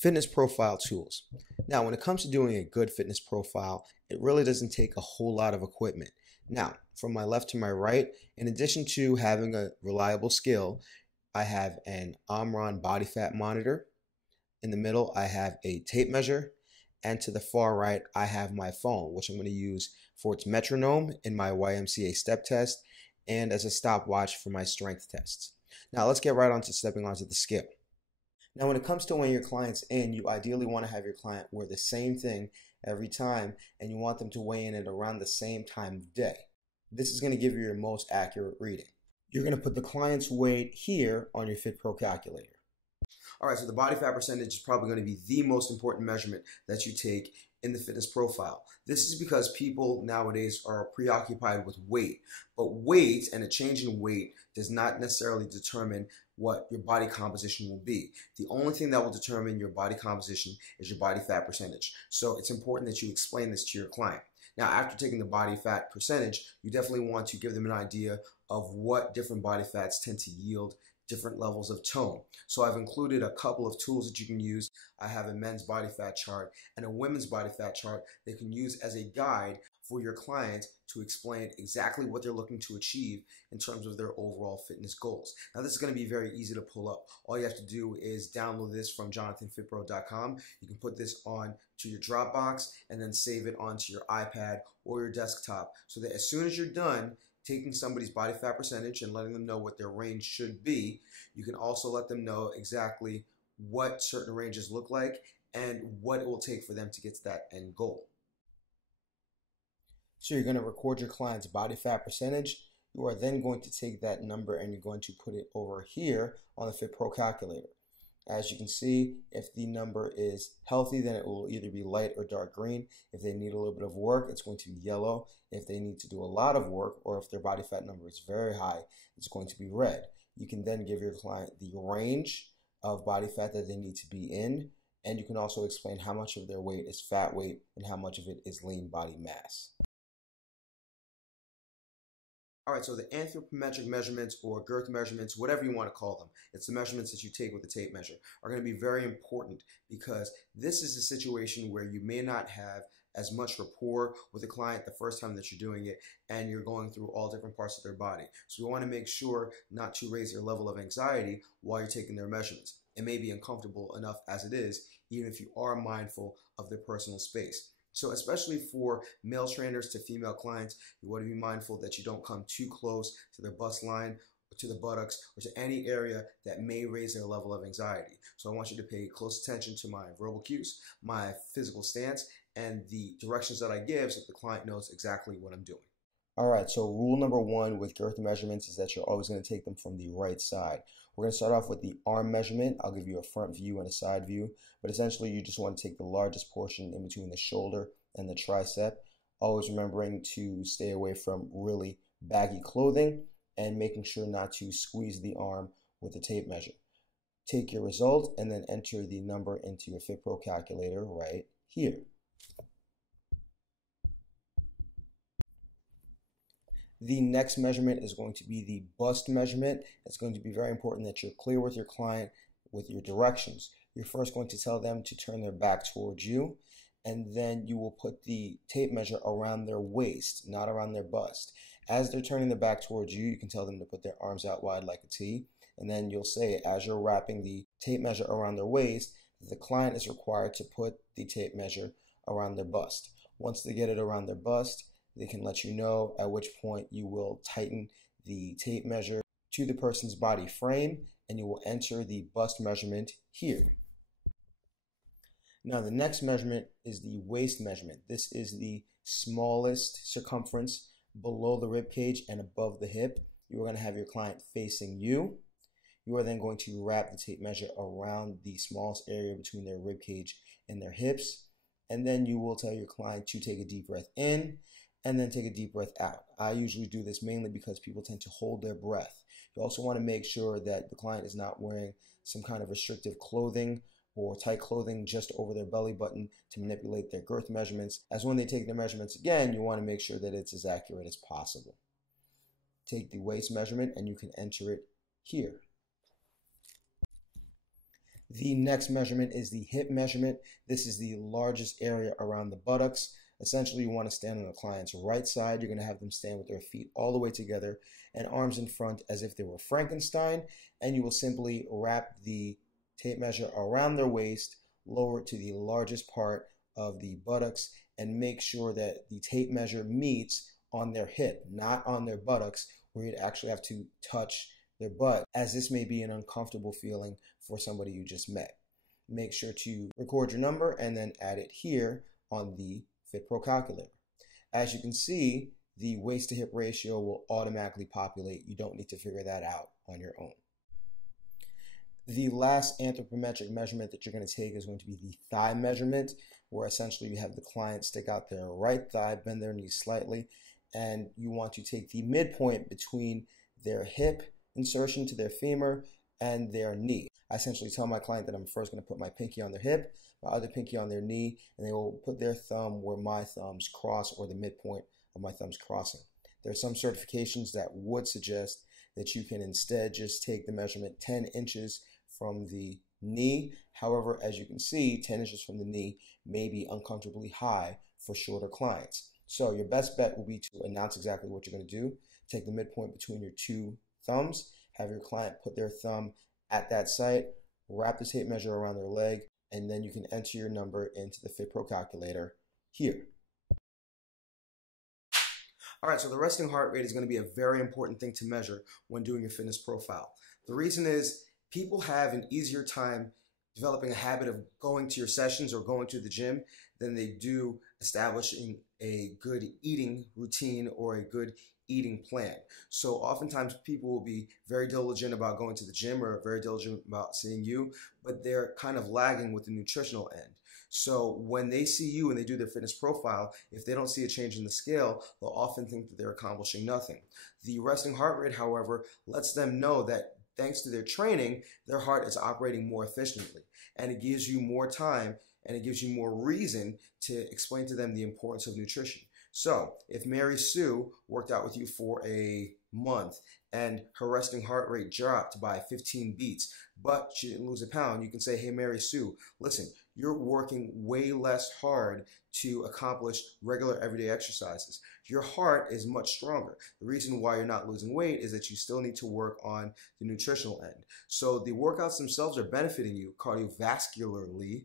Fitness profile tools. Now, when it comes to doing a good fitness profile, it really doesn't take a whole lot of equipment. Now, from my left to my right, in addition to having a reliable scale, I have an Omron body fat monitor. In the middle, I have a tape measure. And to the far right, I have my phone, which I'm going to use for its metronome in my YMCA step test and as a stopwatch for my strength tests. Now, let's get right on to stepping onto the scale. Now, when it comes to weighing your clients in, you ideally want to have your client wear the same thing every time, and you want them to weigh in at around the same time of day. This is going to give you your most accurate reading. You're going to put the client's weight here on your FitPro calculator. All right, so the body fat percentage is probably going to be the most important measurement that you take in the fitness profile. This is because people nowadays are preoccupied with weight, but weight and a change in weight does not necessarily determine what your body composition will be. The only thing that will determine your body composition is your body fat percentage. So it's important that you explain this to your client. Now, after taking the body fat percentage, you definitely want to give them an idea of what different body fats tend to yield different levels of tone. So I've included a couple of tools that you can use. I have a men's body fat chart and a women's body fat chart they can use as a guide for your client to explain exactly what they're looking to achieve in terms of their overall fitness goals. Now, this is going to be very easy to pull up. All you have to do is download this from jonathanfitbro.com. You can put this on to your Dropbox and then save it onto your iPad or your desktop so that as soon as you're done taking somebody's body fat percentage and letting them know what their range should be, you can also let them know exactly what certain ranges look like and what it will take for them to get to that end goal. So you're going to record your client's body fat percentage. You are then going to take that number and you're going to put it over here on the FitPro calculator. As you can see, if the number is healthy, then it will either be light or dark green. If they need a little bit of work, it's going to be yellow. If they need to do a lot of work, or if their body fat number is very high, it's going to be red. You can then give your client the range of body fat that they need to be in, and you can also explain how much of their weight is fat weight and how much of it is lean body mass. All right, so the anthropometric measurements or girth measurements, whatever you want to call them, it's the measurements that you take with the tape measure, are going to be very important because this is a situation where you may not have as much rapport with the client the first time that you're doing it, and you're going through all different parts of their body. So we want to make sure not to raise their level of anxiety while you're taking their measurements. It may be uncomfortable enough as it is, even if you are mindful of their personal space. So especially for male trainers to female clients, you want to be mindful that you don't come too close to their bust line, or to the buttocks, or to any area that may raise their level of anxiety. So I want you to pay close attention to my verbal cues, my physical stance, and the directions that I give so that the client knows exactly what I'm doing. All right, so rule number one with girth measurements is that you're always going to take them from the right side. We're going to start off with the arm measurement. I'll give you a front view and a side view, but essentially you just want to take the largest portion in between the shoulder and the tricep, always remembering to stay away from really baggy clothing and making sure not to squeeze the arm with the tape measure. Take your result and then enter the number into your FitPro calculator right here. The next measurement is going to be the bust measurement. It's going to be very important that you're clear with your client with your directions. You're first going to tell them to turn their back towards you, and then you will put the tape measure around their waist, not around their bust. As they're turning their back towards you, you can tell them to put their arms out wide like a T, and then you'll say, as you're wrapping the tape measure around their waist, the client is required to put the tape measure around their bust. Once they get it around their bust, they can let you know, at which point you will tighten the tape measure to the person's body frame, and you will enter the bust measurement here. Now, the next measurement is the waist measurement. This is the smallest circumference below the rib cage and above the hip. You are going to have your client facing you. You are then going to wrap the tape measure around the smallest area between their rib cage and their hips. And then you will tell your client to take a deep breath in and then take a deep breath out. I usually do this mainly because people tend to hold their breath. You also want to make sure that the client is not wearing some kind of restrictive clothing or tight clothing just over their belly button to manipulate their girth measurements. As when they take their measurements again, you want to make sure that it's as accurate as possible. Take the waist measurement and you can enter it here. The next measurement is the hip measurement. This is the largest area around the buttocks. Essentially, you want to stand on the client's right side. You're going to have them stand with their feet all the way together and arms in front as if they were Frankenstein. And you will simply wrap the tape measure around their waist, lower it to the largest part of the buttocks, and make sure that the tape measure meets on their hip, not on their buttocks, where you'd actually have to touch their butt, as this may be an uncomfortable feeling for somebody you just met. Make sure to record your number and then add it here on the FitPro calculator. As you can see, the waist to hip ratio will automatically populate. You don't need to figure that out on your own. The last anthropometric measurement that you're going to take is going to be the thigh measurement, where essentially you have the client stick out their right thigh, bend their knees slightly, and you want to take the midpoint between their hip insertion to their femur and their knee. I essentially tell my client that I'm first going to put my pinky on their hip, my other pinky on their knee, and they will put their thumb where my thumbs cross, or the midpoint of my thumbs crossing. There are some certifications that would suggest that you can instead just take the measurement 10 inches from the knee. However, as you can see, 10 inches from the knee may be uncomfortably high for shorter clients. So your best bet will be to announce exactly what you're going to do. Take the midpoint between your two thumbs, have your client put their thumb at that site, wrap the tape measure around their leg, and then you can enter your number into the FitPro calculator here. All right, so the resting heart rate is going to be a very important thing to measure when doing your fitness profile. The reason is people have an easier time developing a habit of going to your sessions or going to the gym than they do establishing a good eating routine or a good eating plan. So oftentimes people will be very diligent about going to the gym or very diligent about seeing you, but they're kind of lagging with the nutritional end. So when they see you and they do their fitness profile, if they don't see a change in the scale, they'll often think that they're accomplishing nothing. The resting heart rate, however, lets them know that thanks to their training, their heart is operating more efficiently, and it gives you more time and it gives you more reason to explain to them the importance of nutrition. So if Mary Sue worked out with you for a month and her resting heart rate dropped by 15 beats, but she didn't lose a pound, you can say, hey, Mary Sue, listen, you're working way less hard to accomplish regular everyday exercises. Your heart is much stronger. The reason why you're not losing weight is that you still need to work on the nutritional end. So the workouts themselves are benefiting you cardiovascularly,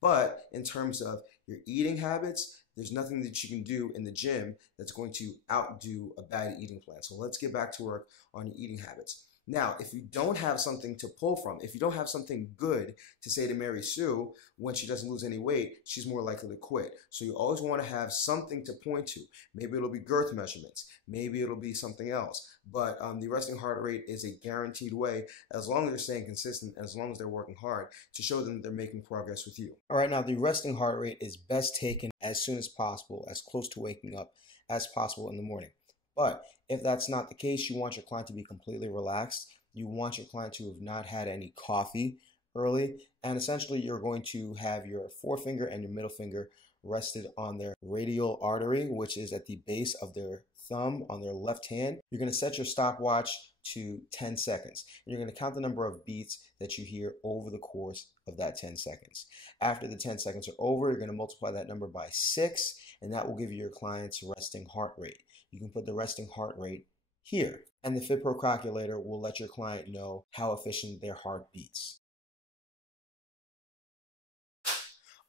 but in terms of your eating habits, there's nothing that you can do in the gym that's going to outdo a bad eating plan. So let's get back to work on your eating habits. Now, if you don't have something to pull from, if you don't have something good to say to Mary Sue when she doesn't lose any weight, she's more likely to quit. So you always want to have something to point to. Maybe it'll be girth measurements. Maybe it'll be something else. But the resting heart rate is a guaranteed way, as long as they're staying consistent, as long as they're working hard, to show them that they're making progress with you. All right, now the resting heart rate is best taken as soon as possible, as close to waking up as possible in the morning. But if that's not the case, you want your client to be completely relaxed. You want your client to have not had any coffee early. And essentially, you're going to have your forefinger and your middle finger rested on their radial artery, which is at the base of their thumb on their left hand. You're going to set your stopwatch to 10 seconds. And you're going to count the number of beats that you hear over the course of that 10 seconds. After the 10 seconds are over, you're going to multiply that number by 6, and that will give you your client's resting heart rate. You can put the resting heart rate here, and the FitPro calculator will let your client know how efficient their heart beats.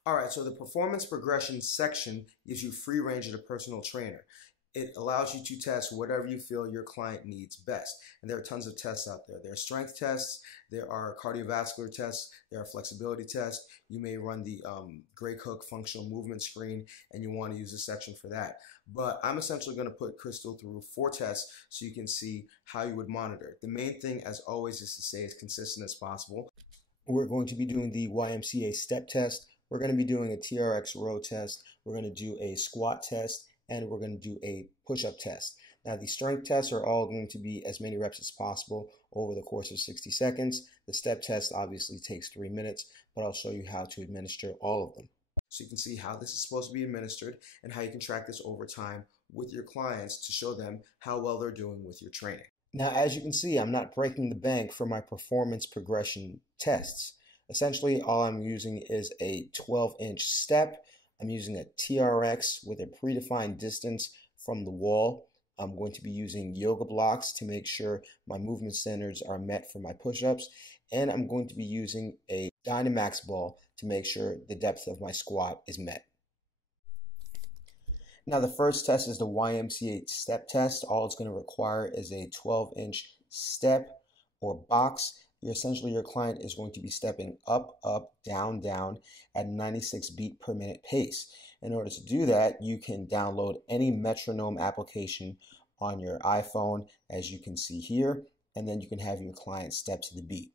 All right, so the performance progression section gives you free range of the personal trainer. It allows you to test whatever you feel your client needs best. And there are tons of tests out there. There are strength tests, there are cardiovascular tests, there are flexibility tests. You may run the Gray Cook functional movement screen, and you want to use a section for that. But I'm essentially going to put Crystal through 4 tests so you can see how you would monitor it. The main thing, as always, is to stay as consistent as possible. We're going to be doing the YMCA step test. We're going to be doing a TRX row test. We're going to do a squat test, and we're going to do a push-up test. Now, the strength tests are all going to be as many reps as possible over the course of 60 seconds. The step test obviously takes 3 minutes, but I'll show you how to administer all of them. So you can see how this is supposed to be administered and how you can track this over time with your clients to show them how well they're doing with your training. Now, as you can see, I'm not breaking the bank for my performance progression tests. Essentially, all I'm using is a 12-inch step. I'm using a TRX with a predefined distance from the wall. I'm going to be using yoga blocks to make sure my movement standards are met for my push-ups. And I'm going to be using a Dynamax ball to make sure the depth of my squat is met. Now, the first test is the YMCA step test. All it's going to require is a 12-inch step or box. Essentially, your client is going to be stepping up, up, down, down at 96 beat per minute pace. In order to do that, you can download any metronome application on your iPhone, as you can see here, and then you can have your client step to the beat.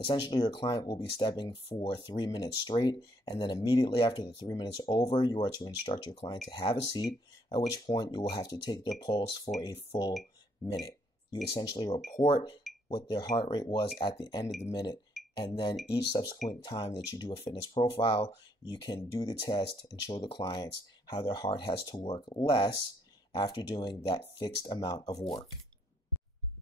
Essentially, your client will be stepping for 3 minutes straight, and then immediately after the 3 minutes over, you are to instruct your client to have a seat, at which point you will have to take their pulse for a full minute. You essentially report what their heart rate was at the end of the minute, and then each subsequent time that you do a fitness profile, you can do the test and show the clients how their heart has to work less after doing that fixed amount of work.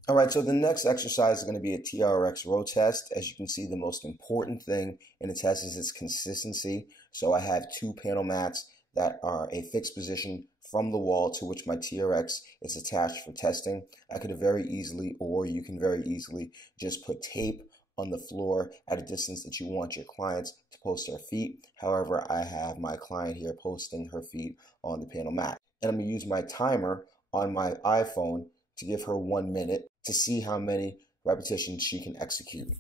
All right, so the next exercise is going to be a TRX row test. As you can see, the most important thing in the test is its consistency. So I have 2 panel mats that are a fixed position from the wall to which my TRX is attached for testing. I could have very easily, or you can very easily, just put tape on the floor at a distance that you want your clients to post their feet. However, I have my client here posting her feet on the panel mat. And I'm going to use my timer on my iPhone to give her 1 minute to see how many repetitions she can execute.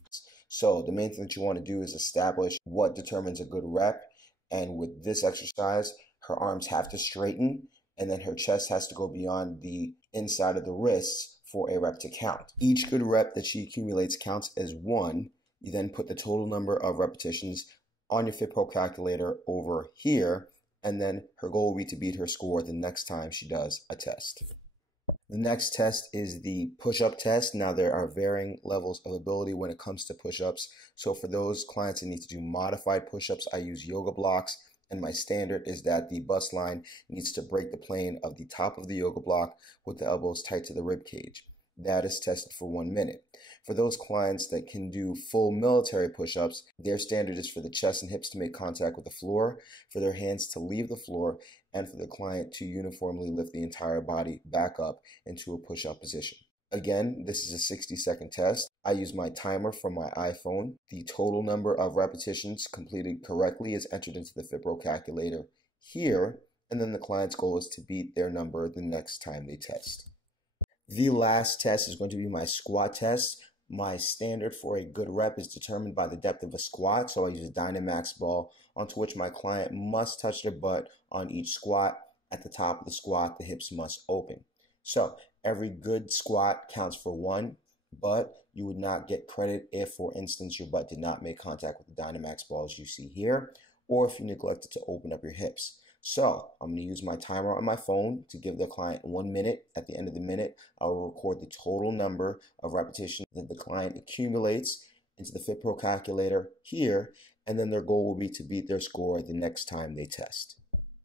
So the main thing that you want to do is establish what determines a good rep. And with this exercise, her arms have to straighten, and then her chest has to go beyond the inside of the wrists for a rep to count. Each good rep that she accumulates counts as 1. You then put the total number of repetitions on your FitPro calculator over here, and then her goal will be to beat her score the next time she does a test. The next test is the push-up test. Now, there are varying levels of ability when it comes to push-ups. So for those clients that need to do modified push-ups, I use yoga blocks. And my standard is that the bust line needs to break the plane of the top of the yoga block with the elbows tight to the rib cage. That is tested for 1 minute. For those clients that can do full military push-ups, their standard is for the chest and hips to make contact with the floor, for their hands to leave the floor, and for the client to uniformly lift the entire body back up into a push-up position. Again, this is a 60-second test. I use my timer from my iPhone. The total number of repetitions completed correctly is entered into the FitPro calculator here, and then the client's goal is to beat their number the next time they test. The last test is going to be my squat test. My standard for a good rep is determined by the depth of a squat, so I use a Dynamax ball onto which my client must touch their butt on each squat. At the top of the squat, the hips must open. So every good squat counts for 1, but you would not get credit if, for instance, your butt did not make contact with the Dynamax ball as you see here, or if you neglected to open up your hips. So I'm going to use my timer on my phone to give the client 1 minute. At the end of the minute, I will record the total number of repetitions that the client accumulates into the FitPro calculator here, and then their goal will be to beat their score the next time they test.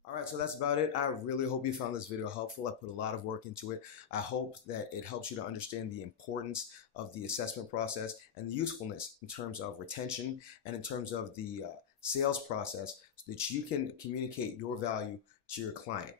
All right, so that's about it. I really hope you found this video helpful. I put a lot of work into it. I hope that it helps you to understand the importance of the assessment process and the usefulness in terms of retention and in terms of the sales process so that you can communicate your value to your client.